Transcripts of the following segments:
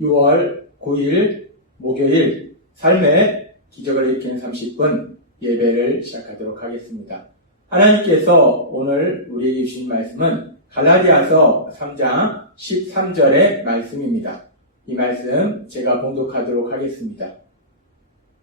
6월 9일 목요일 삶의 기적을 일으키는 30분 예배를 시작하도록 하겠습니다. 하나님께서 오늘 우리에게 주신 말씀은 갈라디아서 3장 13절의 말씀입니다. 이 말씀 제가 봉독하도록 하겠습니다.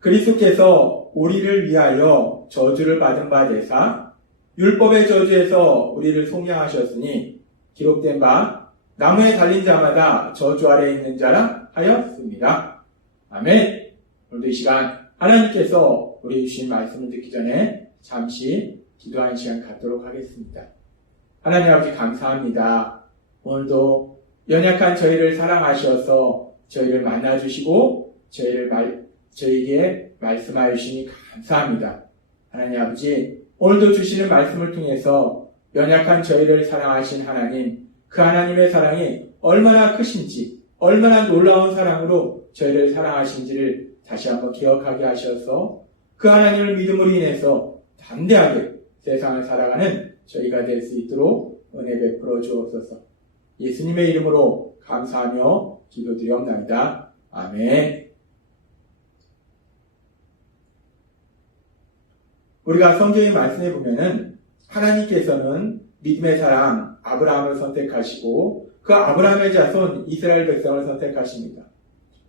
그리스도께서 우리를 위하여 저주를 받은 바 되사 율법의 저주에서 우리를 속량하셨으니 기록된 바 나무에 달린 자마다 저주 아래 있는 자라 하였습니다. 아멘. 오늘도 이 시간 하나님께서 우리 주신 말씀을 듣기 전에 잠시 기도하는 시간 갖도록 하겠습니다. 하나님 아버지 감사합니다. 오늘도 연약한 저희를 사랑하셔서 저희를 만나주시고 저희에게 말씀하여 주시니 감사합니다. 하나님 아버지 오늘도 주시는 말씀을 통해서 연약한 저희를 사랑하신 하나님, 그 하나님의 사랑이 얼마나 크신지, 얼마나 놀라운 사랑으로 저희를 사랑하신지를 다시 한번 기억하게 하셔서 그 하나님을 믿음으로 인해서 담대하게 세상을 살아가는 저희가 될 수 있도록 은혜 베풀어 주옵소서. 예수님의 이름으로 감사하며 기도드리옵나이다. 아멘. 우리가 성경의 말씀에 보면은 하나님께서는 믿음의 사람 아브라함을 선택하시고 그 아브라함의 자손 이스라엘 백성을 선택하십니다.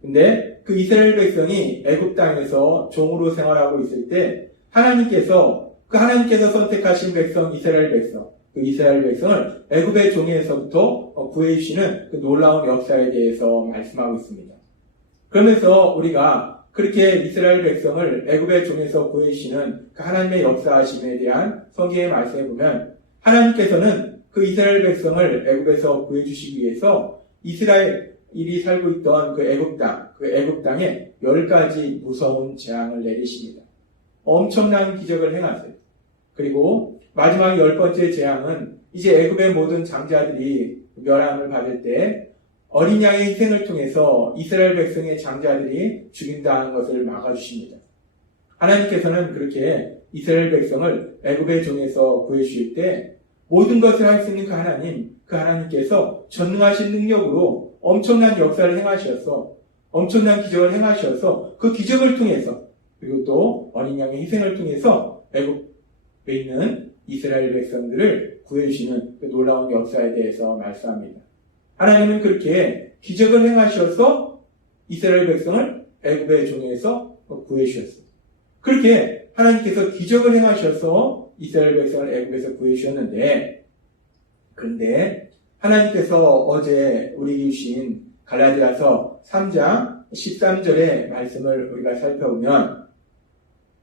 근데 그 이스라엘 백성이 애굽 땅에서 종으로 생활하고 있을 때 하나님께서 선택하신 백성 이스라엘 백성, 그 이스라엘 백성을 애굽의 종에서부터 구해주시는 그 놀라운 역사에 대해서 말씀하고 있습니다. 그러면서 우리가 그렇게 이스라엘 백성을 애굽의 종에서 구해주시는 그 하나님의 역사하심에 대한 성경의 말씀에 보면 하나님께서는 그 이스라엘 백성을 애굽에서 구해주시기 위해서 이스라엘이 살고 있던 그 애굽 땅에 10가지 무서운 재앙을 내리십니다. 엄청난 기적을 행하세요. 그리고 마지막 10번째 재앙은 이제 애굽의 모든 장자들이 멸함을 받을 때 어린 양의 희생을 통해서 이스라엘 백성의 장자들이 죽인다는 것을 막아주십니다. 하나님께서는 그렇게 이스라엘 백성을 애굽의 종에서 구해주실 때 모든 것을 할 수 있는 그 하나님께서 전능하신 능력으로 엄청난 역사를 행하셔서 엄청난 기적을 행하셔서 그 기적을 통해서 그리고 또 어린 양의 희생을 통해서 애굽에 있는 이스라엘 백성들을 구해주시는 그 놀라운 역사에 대해서 말씀합니다. 하나님은 그렇게 기적을 행하셔서 이스라엘 백성을 애굽의 종에서 구해주셨습니다. 그렇게 하나님께서 기적을 행하셔서 이스라엘 백성을 애굽에서 구해주셨는데, 그런데 하나님께서 어제 우리에게 주신 갈라디아서 3장 13절의 말씀을 우리가 살펴보면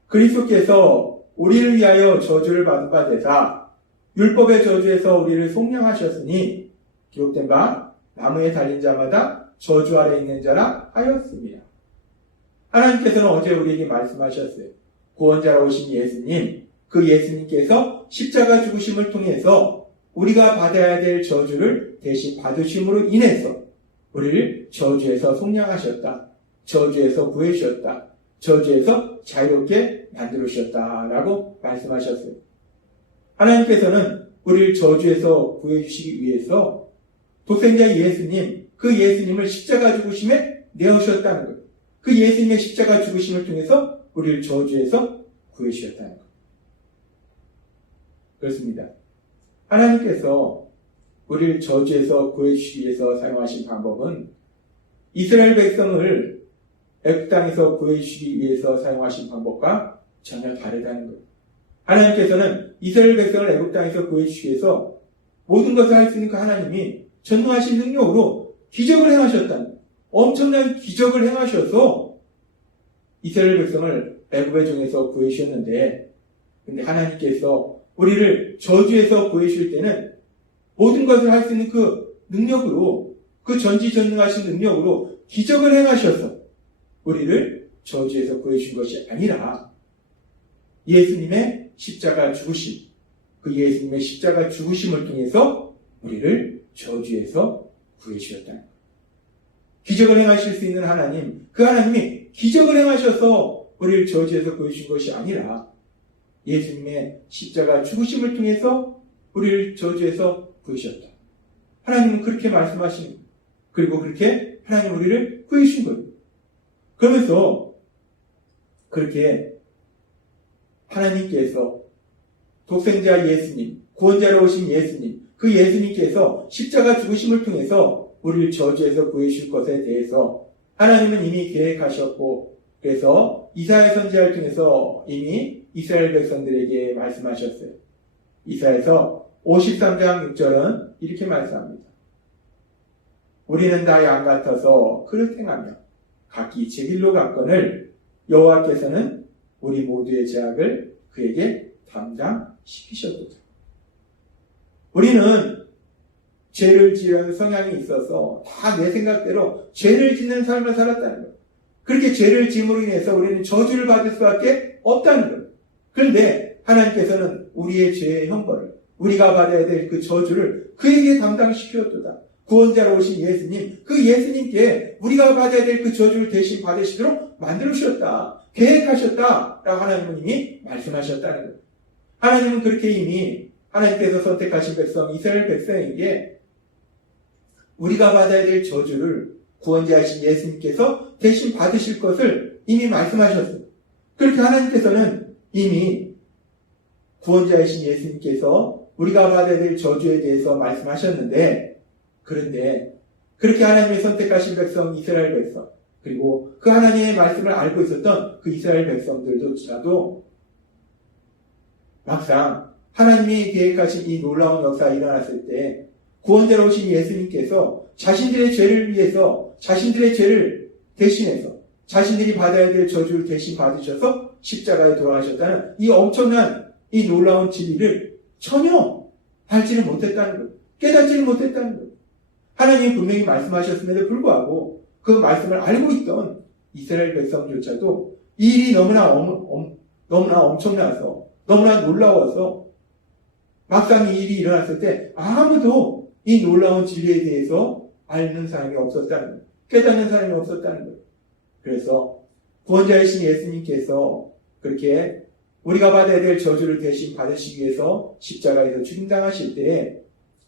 그리스도께서 우리를 위하여 저주를 받은 바 되사 율법의 저주에서 우리를 속량하셨으니 기록된 바 나무에 달린 자마다 저주 아래 있는 자라 하였습니다. 하나님께서는 어제 우리에게 말씀하셨어요. 구원자로 오신 예수님, 그 예수님께서 십자가 죽으심을 통해서 우리가 받아야 될 저주를 대신 받으심으로 인해서 우리를 저주에서 속량하셨다. 저주에서 구해주셨다. 저주에서 자유롭게 만들어주셨다라고 말씀하셨어요. 하나님께서는 우리를 저주에서 구해주시기 위해서 독생자 예수님, 그 예수님을 십자가 죽으심에 내어주셨다는 것. 그 예수님의 십자가 죽으심을 통해서 우리를 저주에서 구해주셨다는 것. 그렇습니다. 하나님께서 우리를 저주에서 구해주시기 위해서 사용하신 방법은 이스라엘 백성을 애굽 땅에서 구해주시기 위해서 사용하신 방법과 전혀 다르다는 것. 하나님께서는 이스라엘 백성을 애굽 땅에서 구해주시기 위해서 모든 것을 할 수 있는 그 하나님이 전능하신 능력으로 기적을 행하셨다는 것. 엄청난 기적을 행하셔서 이스라엘 백성을 애굽의 종에서 구해주셨는데, 근데 하나님께서 우리를 저주에서 구해주실 때는 모든 것을 할 수 있는 그 능력으로, 그 전지전능하신 능력으로 기적을 행하셔서 우리를 저주에서 구해주신 것이 아니라 예수님의 십자가 죽으심, 그 예수님의 십자가 죽으심을 통해서 우리를 저주에서 구해주셨다는 것. 기적을 행하실 수 있는 하나님, 그 하나님이 기적을 행하셔서 우리를 저주에서 구해주신 것이 아니라 예수님의 십자가 죽으심을 통해서 우리를 저주에서 구해주셨다. 하나님은 그렇게 말씀하십니다. 그리고 그렇게 하나님 우리를 구해주신 거예요. 그러면서 그렇게 하나님께서 독생자 예수님, 구원자로 오신 예수님, 그 예수님께서 십자가 죽으심을 통해서 우리를 저주에서 구해주실 것에 대해서 하나님은 이미 계획하셨고, 그래서 이사야 선지자를 통해서 이미 이스라엘 백성들에게 말씀하셨어요. 이사야서 53장 6절은 이렇게 말씀합니다. 우리는 다 양 같아서 그릇 행하며 각기 제 길로 갔거늘 여호와께서는 우리 모두의 죄악을 그에게 담당시키셨도다. 우리는 죄를 지은 성향이 있어서 다 내 생각대로 죄를 짓는 삶을 살았다는 거예요. 그렇게 죄를 지음으로 인해서 우리는 저주를 받을 수밖에 없다는 거예요. 그런데 하나님께서는 우리의 죄의 형벌을, 우리가 받아야 될 그 저주를 그에게 담당시켰도다. 구원자로 오신 예수님, 그 예수님께 우리가 받아야 될 그 저주를 대신 받으시도록 만들어주셨다. 계획하셨다. 라고 하나님은 이미 말씀하셨다는 거예요. 하나님은 그렇게 이미 하나님께서 선택하신 백성, 이스라엘 백성에게 우리가 받아야 될 저주를 구원자이신 예수님께서 대신 받으실 것을 이미 말씀하셨어요. 그렇게 하나님께서는 이미 구원자이신 예수님께서 우리가 받아야 될 저주에 대해서 말씀하셨는데, 그런데 그렇게 하나님의 선택하신 백성, 이스라엘 백성, 그리고 그 하나님의 말씀을 알고 있었던 그 이스라엘 백성들조차도 막상 하나님이 계획하신 이 놀라운 역사가 일어났을 때 구원자로 오신 예수님께서 자신들의 죄를 위해서, 자신들의 죄를 대신해서 자신들이 받아야 될 저주를 대신 받으셔서 십자가에 돌아가셨다는 이 엄청난 이 놀라운 진리를 전혀 알지를 못했다는 거예요. 깨닫지를 못했다는 거예요. 하나님이 분명히 말씀하셨음에도 불구하고 그 말씀을 알고 있던 이스라엘 백성조차도 이 일이 너무나 엄청나서, 너무나 놀라워서 막상 이 일이 일어났을 때 아무도 이 놀라운 진리에 대해서 아는 사람이 없었다는 거예요. 깨닫는 사람이 없었다는 거예요. 그래서 구원자이신 예수님께서 그렇게 우리가 받아야 될 저주를 대신 받으시기 위해서 십자가에서 죽임당하실 때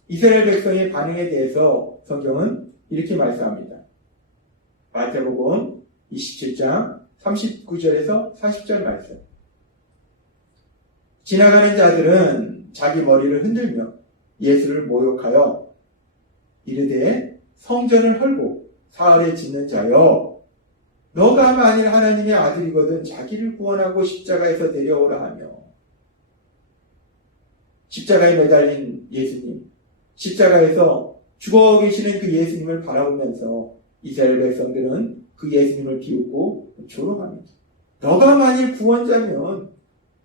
이스라엘 백성의 반응에 대해서 성경은 이렇게 말씀합니다. 마태복음 27장 39절에서 40절 말씀. 지나가는 자들은 자기 머리를 흔들며 예수를 모욕하여 이르되 성전을 헐고 사흘에 짓는 자여, 너가 만일 하나님의 아들이거든 자기를 구원하고 십자가에서 내려오라 하며. 십자가에 매달린 예수님, 십자가에서 죽어 계시는 그 예수님을 바라보면서 이스라엘 백성들은 그 예수님을 비웃고 조롱합니다. 너가 만일 구원자면,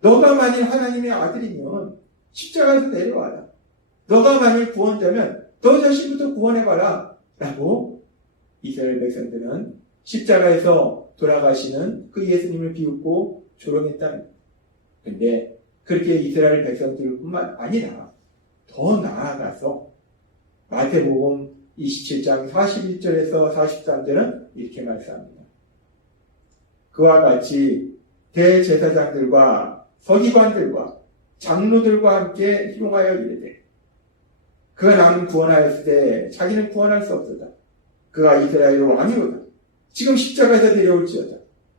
너가 만일 하나님의 아들이면 십자가에서 내려와라. 너가 만일 구원자면 너 자신부터 구원해봐라. 라고 이스라엘 백성들은 십자가에서 돌아가시는 그 예수님을 비웃고 조롱했다는 거예요. 근데 그렇게 이스라엘 백성들뿐만 아니라 더 나아가서 마태복음 27장 41절에서 43절은 이렇게 말씀합니다. 그와 같이 대제사장들과 서기관들과 장로들과 함께 희롱하여 이르되 그가 남을 구원하였을 때 자기는 구원할 수 없도다. 그가 이스라엘의 왕이로다. 지금 십자가에서 내려올지어다.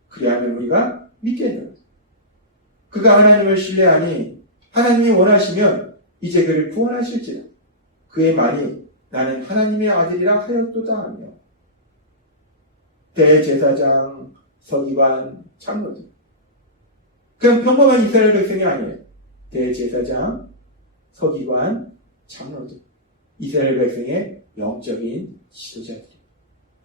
그리하면 우리가 믿겠노라. 그가 하나님을 신뢰하니 하나님이 원하시면 이제 그를 구원하실지라. 그의 말이 나는 하나님의 아들이라 하였도다 하며. 대제사장, 서기관, 장로들. 그냥 평범한 이스라엘 백성이 아니에요. 대제사장, 서기관, 장로들. 이스라엘 백성의 영적인 지도자들.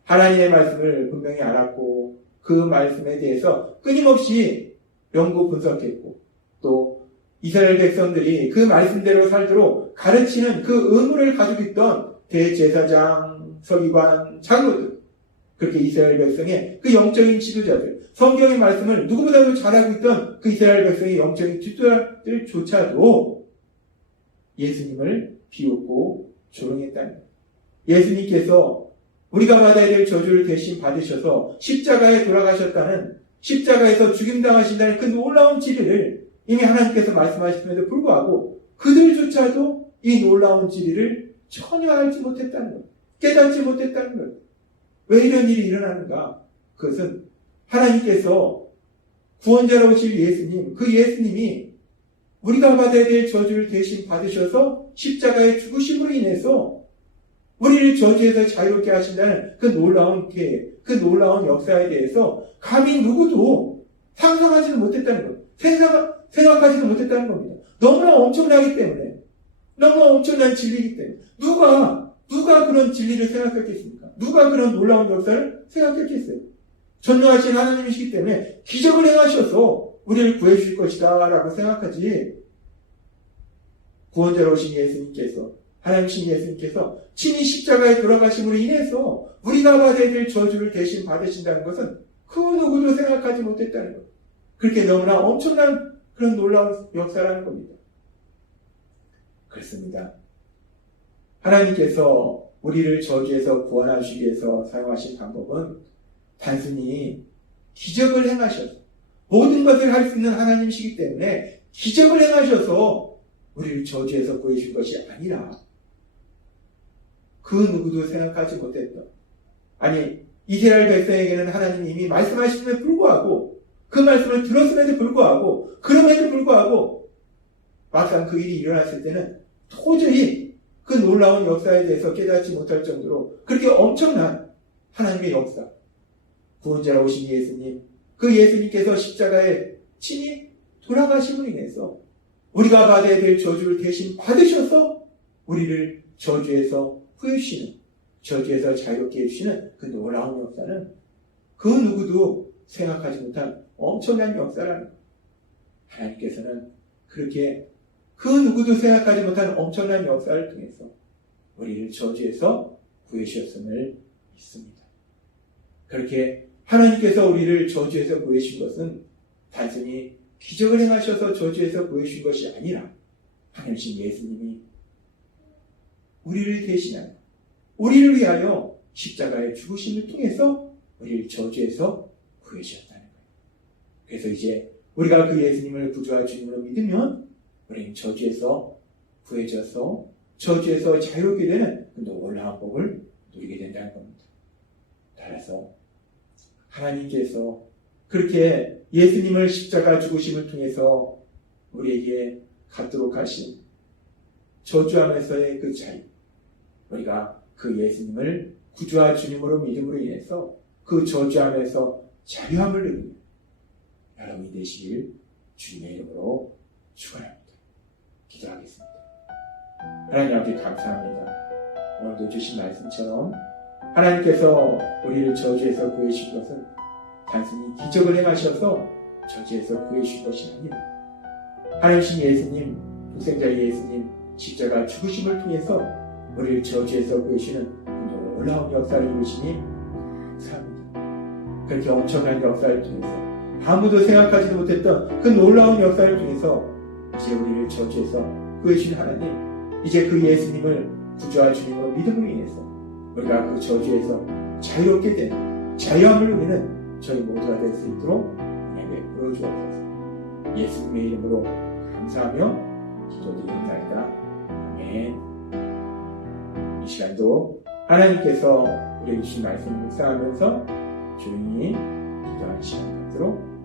하나님의 말씀을 분명히 알았고 그 말씀에 대해서 끊임없이 연구 분석했고 또 이스라엘 백성들이 그 말씀대로 살도록 가르치는 그 의무를 가지고 있던 대제사장, 서기관, 장로들, 그렇게 이스라엘 백성의 그 영적인 지도자들, 성경의 말씀을 누구보다도 잘 알고 있던 그 이스라엘 백성의 영적인 지도자들조차도 예수님을 비웃고 조롱했다는 거예요. 예수님께서 우리가 받아야 될 저주를 대신 받으셔서 십자가에 돌아가셨다는, 십자가에서 죽임당하신다는 그 놀라운 진리를 이미 하나님께서 말씀하셨음에도 불구하고 그들조차도 이 놀라운 진리를 전혀 알지 못했다는 거예요. 깨닫지 못했다는 거예요. 왜 이런 일이 일어나는가? 그것은 하나님께서 구원자로 오실 예수님, 그 예수님이 우리가 받아야 될 저주를 대신 받으셔서 십자가의 죽으심으로 인해서 우리를 저주에서 자유롭게 하신다는 그 놀라운 계획, 그 놀라운 역사에 대해서 감히 누구도 상상하지도 못했다는 것, 생각하지도 못했다는 겁니다. 너무나 엄청나기 때문에, 너무나 엄청난 진리이기 때문에 누가 그런 진리를 생각했겠습니까? 누가 그런 놀라운 역사를 생각했겠어요? 전능하신 하나님이시기 때문에 기적을 행하셔서 우리를 구해주실 것이다 라고 생각하지, 구원자로 오신 예수님께서, 하나님이신 예수님께서 친히 십자가에 돌아가심으로 인해서 우리가 받아야 될 저주를 대신 받으신다는 것은 그 누구도 생각하지 못했다는 것. 그렇게 너무나 엄청난 그런 놀라운 역사라는 겁니다. 그렇습니다. 하나님께서 우리를 저주에서 구원하시기 위해서 사용하신 방법은 단순히 기적을 행하셔서, 모든 것을 할 수 있는 하나님이시기 때문에 기적을 행하셔서 우리를 저주에서 구해주신 것이 아니라, 그 누구도 생각하지 못했던, 아니 이스라엘 백성에게는 하나님이 이미 말씀하심에도 불구하고, 그 말씀을 들었음에도 불구하고, 그럼에도 불구하고 막상 그 일이 일어났을 때는 도저히 그 놀라운 역사에 대해서 깨닫지 못할 정도로 그렇게 엄청난 하나님의 역사, 구원자로 오신 예수님, 그 예수님께서 십자가에 친히 돌아가심으로 인해서 우리가 받아야 될 저주를 대신 받으셔서 우리를 저주에서 구해주시는, 저주에서 자유롭게 해주시는 그 놀라운 역사는 그 누구도 생각하지 못한 엄청난 역사라는 것. 하나님께서는 그렇게 그 누구도 생각하지 못한 엄청난 역사를 통해서 우리를 저주에서 구해주셨음을 믿습니다. 그렇게 하나님께서 우리를 저주에서 구해주신 것은 단순히 기적을 행하셔서 저주에서 구해주신 것이 아니라 하나님이신 예수님이 우리를 대신하여, 우리를 위하여 십자가의 죽으심을 통해서 우리를 저주에서 구해주셨다는 거예요. 그래서 이제 우리가 그 예수님을 구주와 주님으로 믿으면 우리는 저주에서 구해져서 저주에서 자유롭게 되는 그 놀라운 복을 누리게 된다는 겁니다. 따라서 하나님께서 그렇게 예수님을 십자가 죽으심을 통해서 우리에게 갖도록 하신 저주함에서의 그 자유, 우리가 그 예수님을 구주와 주님으로 믿음으로 인해서 그 저주함에서 자유함을 누리는 여러분이 되시길 주님의 이름으로 축원합니다. 기도하겠습니다. 하나님 아버지 감사합니다. 오늘도 주신 말씀처럼 하나님께서 우리를 저주에서 구해주신 것은 단순히 기적을 행하셔서 저주에서 구해주신 것이 아니라 하나님이신 예수님, 독생자 예수님 십자가 죽으심을 통해서 우리를 저주에서 구해주시는 놀라운 역사를 이루시니 감사합니다. 그렇게 엄청난 역사를 통해서 아무도 생각하지도 못했던 그 놀라운 역사를 통해서 이제 우리를 저주에서 구해주신 하나님, 이제 그 예수님을 구주와 주님으로 믿음으로 인해서 우리가 그 저주에서 자유롭게 된 자유함을 누리는 저희 모두가 될 수 있도록 은혜를 베풀어 주옵소서. 예수님의 이름으로 감사하며 기도드립니다. 아멘. 이 시간도 하나님께서 우리에게 주신 말씀을 묵상하면서 조용히 기도하는 시간 갖도록